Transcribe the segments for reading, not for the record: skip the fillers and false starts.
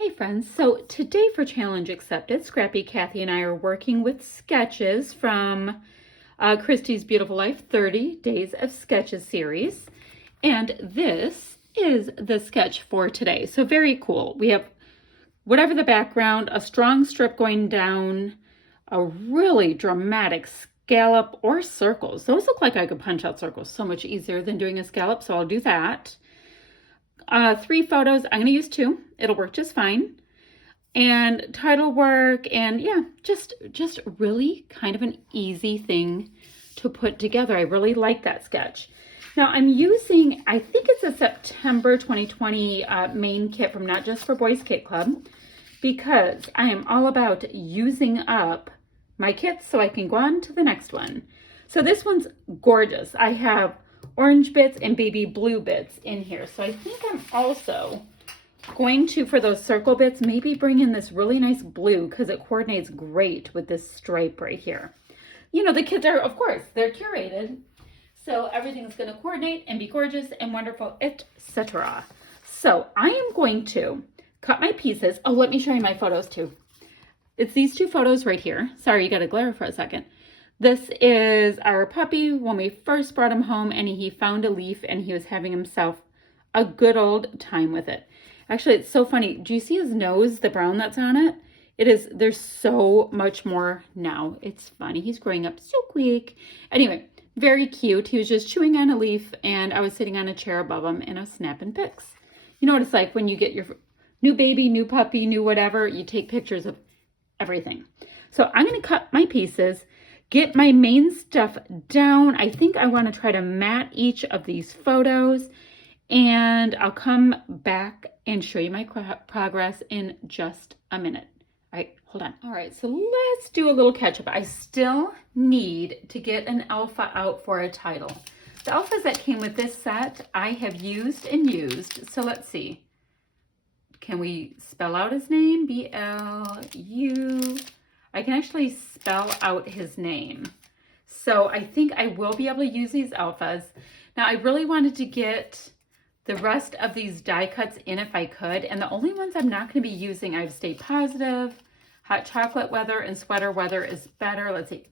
Hey friends, so today for Challenge Accepted, Scrappy, Kathy, and I are working with sketches from Christy's Beautiful Life 30 Days of Sketches series. And this is the sketch for today. So very cool. We have whatever the background, a strong strip going down, a really dramatic scallop or circles. Those look like I could punch out circles so much easier than doing a scallop, so I'll do that. 3 photos. I'm going to use 2. It'll work just fine. And title work, and yeah, just really kind of an easy thing to put together. I really like that sketch. Now I'm using, I think it's a September 2020 main kit from Not Just for Boys Kit Club, because I am all about using up my kits so I can go on to the next one. So this one's gorgeous. I have orange bits and baby blue bits in here. So I think I'm also going to, for those circle bits, maybe bring in this really nice blue because it coordinates great with this stripe right here. You know, the kits are, of course, they're curated. So everything's going to coordinate and be gorgeous and wonderful, etc. So I am going to cut my pieces. Oh, let me show you my photos too. It's these 2 photos right here. Sorry, you got to glare for a second. This is our puppy when we first brought him home, and he found a leaf and he was having himself a good old time with it. Actually, it's so funny. Do you see his nose, the brown that's on it? There's so much more now. It's funny. He's growing up so quick. Anyway, very cute. He was just chewing on a leaf, and I was sitting on a chair above him, and I was snapping pics. You know what it's like when you get your new baby, new puppy, new whatever, you take pictures of everything. So I'm going to cut my pieces, get my main stuff down. I think I want to try to mat each of these photos, and I'll come back and show you my progress in just a minute. All right, hold on. All right, so let's do a little catch up. I still need to get an alpha out for a title. The alphas that came with this set, I have used and used. So let's see. Can we spell out his name? B-L-U. I can actually spell out his name. So I think I will be able to use these alphas. Now I really wanted to get the rest of these die cuts in if I could. And the only ones I'm not going to be using, I've stayed positive. Hot chocolate weather and sweater weather is better. Let's see.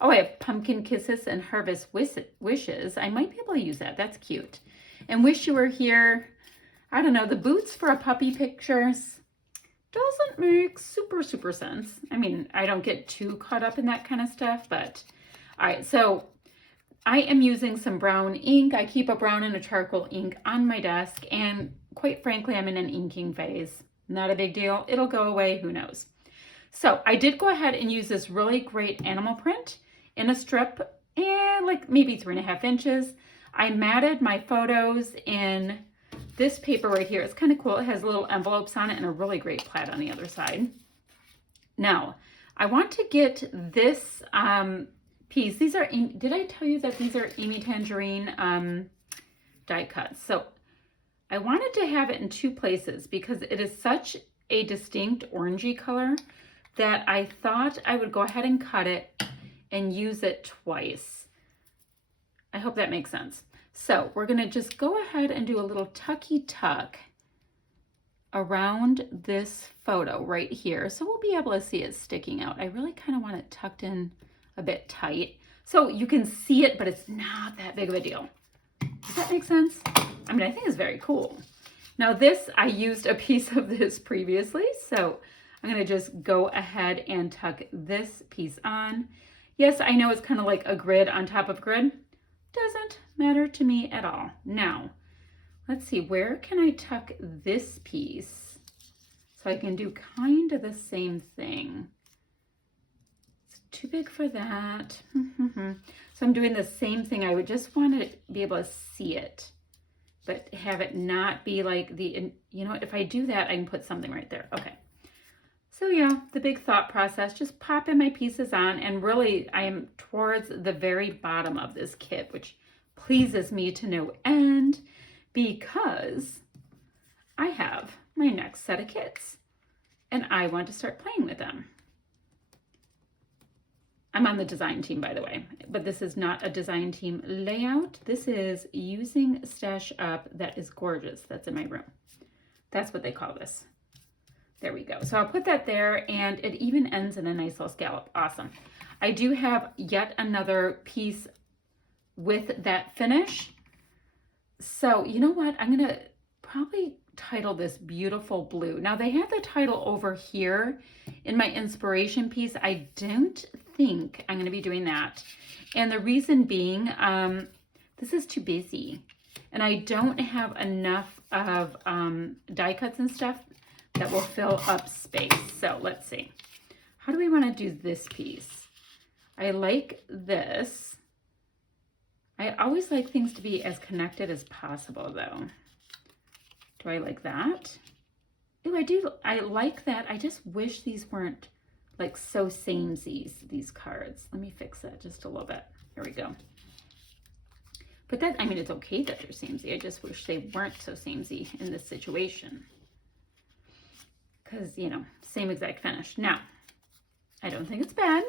Oh, I have pumpkin kisses and harvest wishes. I might be able to use that. That's cute. And wish you were here. I don't know. The boots for a puppy pictures doesn't make super sense. I mean, I don't get too caught up in that kind of stuff, but all right. So I am using some brown ink. I keep a brown and a charcoal ink on my desk, and quite frankly, I'm in an inking phase. Not a big deal. It'll go away. Who knows? So I did go ahead and use this really great animal print in a strip, and like maybe 3.5 inches. I matted my photos in this paper right here. It's kind of cool. It has little envelopes on it and a really great plaid on the other side. Now, I want to get this piece. These are, did I tell you that these are Amy Tangerine die cuts? So I wanted to have it in 2 places because it is such a distinct orangey color that I thought I would go ahead and cut it and use it twice. I hope that makes sense. So we're going to just go ahead and do a little tucky tuck around this photo right here. So we'll be able to see it sticking out. I really kind of want it tucked in a bit tight so you can see it, but it's not that big of a deal. Does that make sense? I mean, I think it's very cool. Now this, I used a piece of this previously, so I'm going to just go ahead and tuck this piece on. Yes, I know it's kind of like a grid on top of grid. Doesn't matter to me at all. Now, let's see, where can I tuck this piece so I can do kind of the same thing? It's too big for that. So I'm doing the same thing. I would just want to be able to see it, but have it not be like the, you know what, if I do that, I can put something right there. Okay. So yeah, the big thought process, just popping my pieces on, and really I am towards the very bottom of this kit, which pleases me to no end because I have my next set of kits and I want to start playing with them. I'm on the design team, by the way, but this is not a design team layout. This is using Stash Up that is gorgeous. That's in my room. That's what they call this. There we go. So I'll put that there, and it even ends in a nice little scallop. Awesome. I do have yet another piece with that finish. So you know what? I'm going to probably title this Beautiful Blue. Now they have the title over here in my inspiration piece. I don't think I'm going to be doing that. And the reason being, this is too busy. And I don't have enough of die cuts and stuff that will fill up space. So let's see. How do we want to do this piece? I like this. I always like things to be as connected as possible though. Do I like that? Oh, I do. I like that. I just wish these weren't like so samesies, these cards. Let me fix that just a little bit. There we go. But that, I mean, it's okay that they're samey. I just wish they weren't so samey in this situation. Because, you know, same exact finish. Now, I don't think it's bad.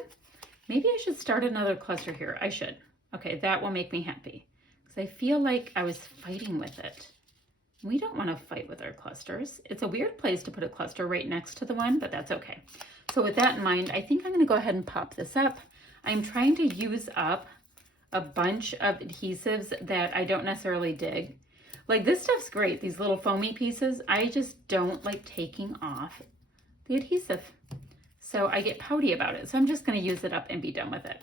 Maybe I should start another cluster here. I should. Okay, that will make me happy. Because I feel like I was fighting with it. We don't want to fight with our clusters. It's a weird place to put a cluster right next to the one, but that's okay. So with that in mind, I think I'm going to go ahead and pop this up. I'm trying to use up a bunch of adhesives that I don't necessarily dig. Like this stuff's great, these little foamy pieces. I just don't like taking off the adhesive. So I get pouty about it. So I'm just going to use it up and be done with it.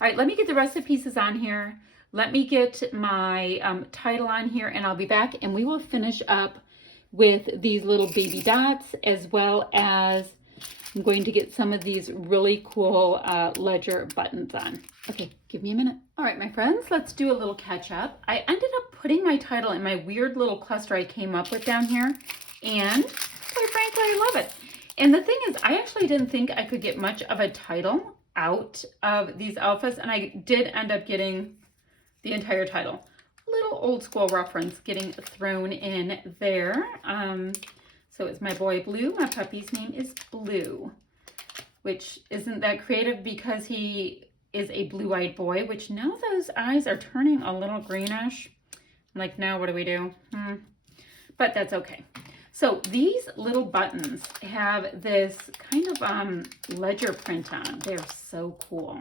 All right, let me get the rest of the pieces on here. Let me get my title on here and I'll be back and we will finish up with these little baby dots as well as I'm going to get some of these really cool ledger buttons on. Okay, give me a minute. All right, my friends, let's do a little catch up. I ended up putting my title in my weird little cluster I came up with down here, and quite frankly, I love it. And the thing is, I actually didn't think I could get much of a title out of these outfits, and I did end up getting the entire title. A little old school reference getting thrown in there. So it's my boy Blue. My puppy's name is Blue, which isn't that creative because he is a blue-eyed boy, which now those eyes are turning a little greenish. I'm like, now what do we do? But that's okay. So these little buttons have this kind of ledger print on. They're so cool.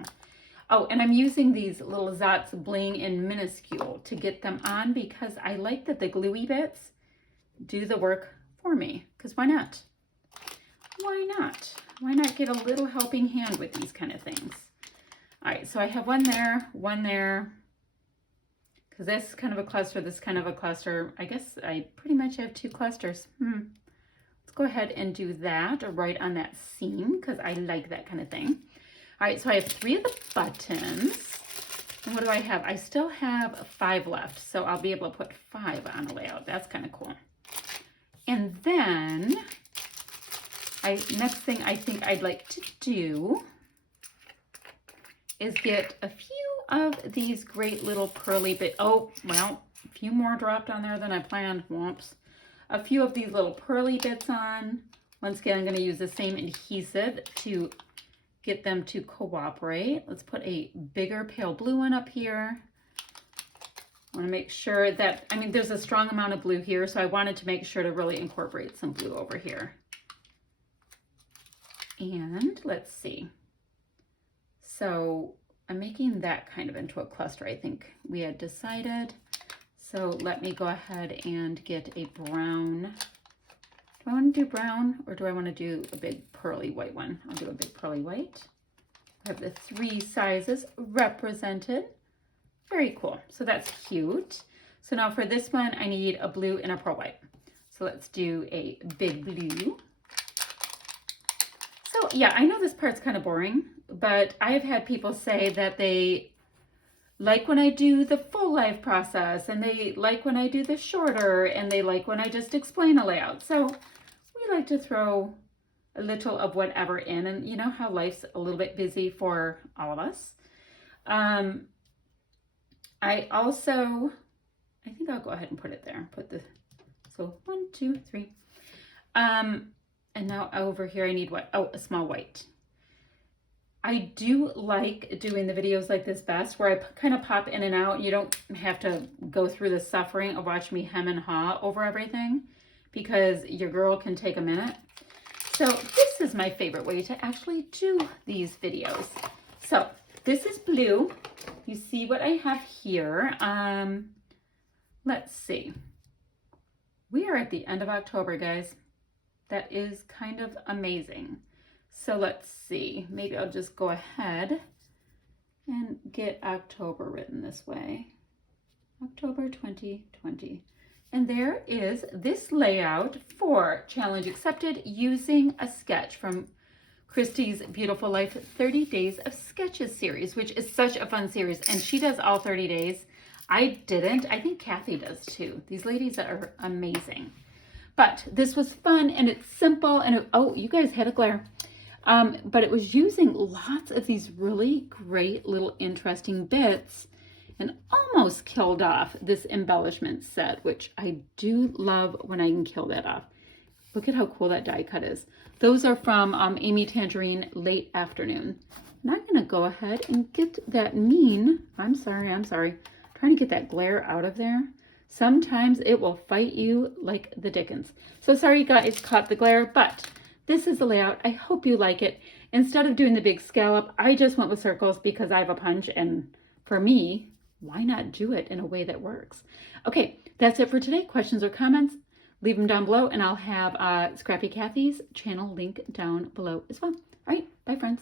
Oh, and I'm using these little Zots Bling in minuscule to get them on because I like that the gluey bits do the work for me. Because why not? Why not? Why not get a little helping hand with these kind of things? All right, so I have one there. Because this is kind of a cluster, this is kind of a cluster. I guess I pretty much have two clusters. Let's go ahead and do that right on that seam because I like that kind of thing. All right, so I have 3 of the buttons. And what do I have? I still have 5 left, so I'll be able to put 5 on a layout. That's kind of cool. And then, next thing I think I'd like to do is get a few of these great little pearly bit. Oh, well, a few more dropped on there than I planned. Whoops. A few of these little pearly bits on. Once again, I'm going to use the same adhesive to get them to cooperate. Let's put a bigger pale blue one up here. I want to make sure that, I mean, there's a strong amount of blue here, so I wanted to make sure to really incorporate some blue over here. And let's see. So I'm making that kind of into a cluster, I think we had decided. So let me go ahead and get a brown. Do I want to do brown or do I want to do a big pearly white one? I'll do a big pearly white. I have the 3 sizes represented. Very cool. So that's cute. So now for this one, I need a blue and a pearl white. So let's do a big blue. So yeah, I know this part's kind of boring, but I have had people say that they like when I do the full life process, and they like when I do the shorter, and they like when I just explain a layout. So we like to throw a little of whatever in, and you know how life's a little bit busy for all of us. I think I'll go ahead and put it there. So 1, 2, 3. And now over here I need what? Oh, a small white. I do like doing the videos like this best, where I kind of pop in and out. You don't have to go through the suffering of watching me hem and haw over everything, because your girl can take a minute. So this is my favorite way to actually do these videos. So this is blue. You see what I have here. Let's see. We are at the end of October, guys. That is kind of amazing. So let's see. Maybe I'll just go ahead and get October written this way. October 2020. And there is this layout for Challenge Accepted using a sketch from Christy's Beautiful Life 30 Days of Sketches series, which is such a fun series. And she does all 30 days. I didn't. I think Kathy does too. These ladies are amazing. But this was fun and it's simple. And oh, you guys had a glare. But it was using lots of these really great little interesting bits and almost killed off this embellishment set, which I do love when I can kill that off. Look at how cool that die cut is. Those are from Amy Tangerine Late Afternoon. And I'm going to go ahead and get that I'm sorry. Trying to get that glare out of there. Sometimes it will fight you like the dickens. So sorry you guys caught the glare, but this is the layout. I hope you like it. Instead of doing the big scallop, I just went with circles because I have a punch, and for me, why not do it in a way that works? Okay, that's it for today. Questions or comments, leave them down below, and I'll have Scrappy Kathy's channel link down below as well. All right, bye friends.